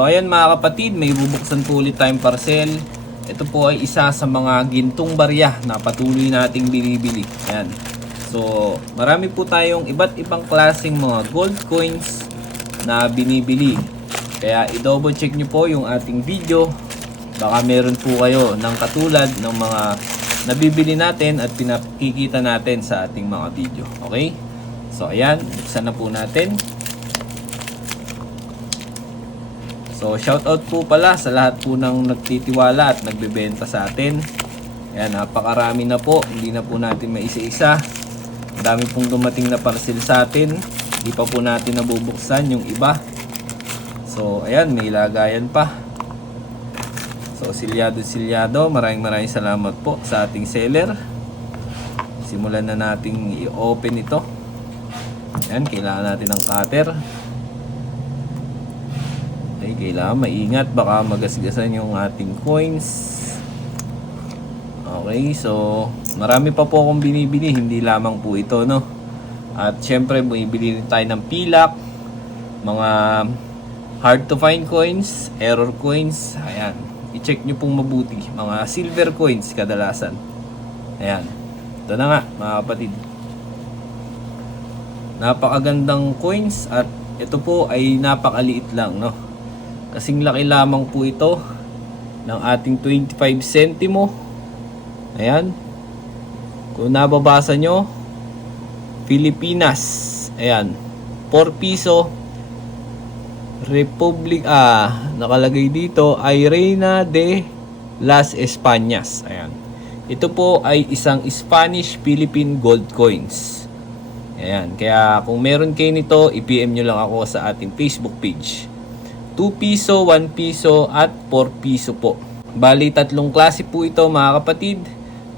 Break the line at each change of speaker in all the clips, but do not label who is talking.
So ayan mga kapatid, may bubuksan po ulit tayong parcel. Ito po ay isa sa mga gintong barya na patuloy nating binibili. Ayan. So marami po tayong iba't ibang klaseng mga gold coins na binibili. Kaya i-double check nyo po yung ating video. Baka meron po kayo ng katulad ng mga nabibili natin at pinakikita natin sa ating mga video. Okay? So ayan, buksan na po natin. So, shoutout po pala sa lahat po ng nagtitiwala at nagbebenta sa atin. Ayan, napakarami na po. Hindi na po natin maisa-isa. Ang dami pong dumating na parcel sa atin. Hindi pa po natin nabubuksan yung iba. So, ayan, may lagayan pa. So, silyado-silyado. Maraming maraming salamat po sa ating seller. Simulan na nating i-open ito. Ayan, kailangan natin ng cutter. Okay, kailangan maingat baka magasgasan yung ating coins. Okay, so marami pa po akong binibili, hindi lamang po ito, no? At syempre, bumibili rin tayo ng pilak, mga hard to find coins, error coins, ayan. I-check nyo pong mabuti, mga silver coins kadalasan. Ayan. Ito na nga, mga kapatid. Napakagandang coins at ito po ay napakaliit lang, no? Kasing laki lamang po ito ng ating 25 centimo. Ayan. Kung nababasa nyo, Pilipinas. Ayan. 4 piso. Republic, ah, nakalagay dito, ay Reina de las Españas. Ayan. Ito po ay isang Spanish-Philippine gold coins. Ayan. Kaya kung meron kayo nito, i-PM nyo lang ako sa ating Facebook page. 2 piso, 1 piso at 4 piso po. Bali, tatlong klase po ito mga kapatid.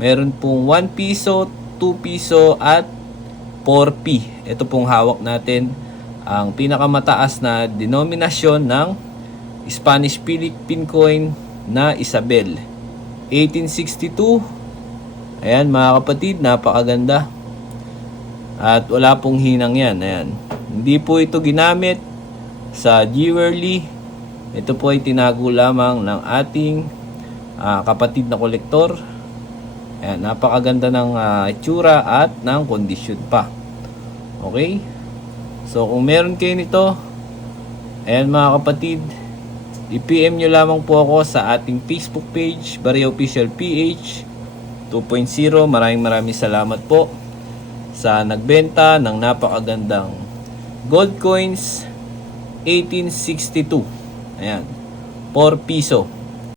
Meron pong 1 piso, 2 piso at 4p. Ito pong hawak natin ang pinakamataas na denominasyon ng Spanish Philippine coin na Isabel. 1862. Ayan mga kapatid, napakaganda. At wala pong hinang yan. Ayan. Hindi po ito ginamit sa jewelry. Ito po ay tinago lamang ng ating ah, kapatid na kolektor. Ayan, napakaganda ng ah, itsura at ng kondisyon pa. Okay? So, kung meron kayo nito, ayan mga kapatid, i-PM nyo lamang po ako sa ating Facebook page, Barrio Official PH 2.0. Maraming maraming salamat po sa nagbenta ng napakagandang gold coins 1862. Ayan. 4 piso.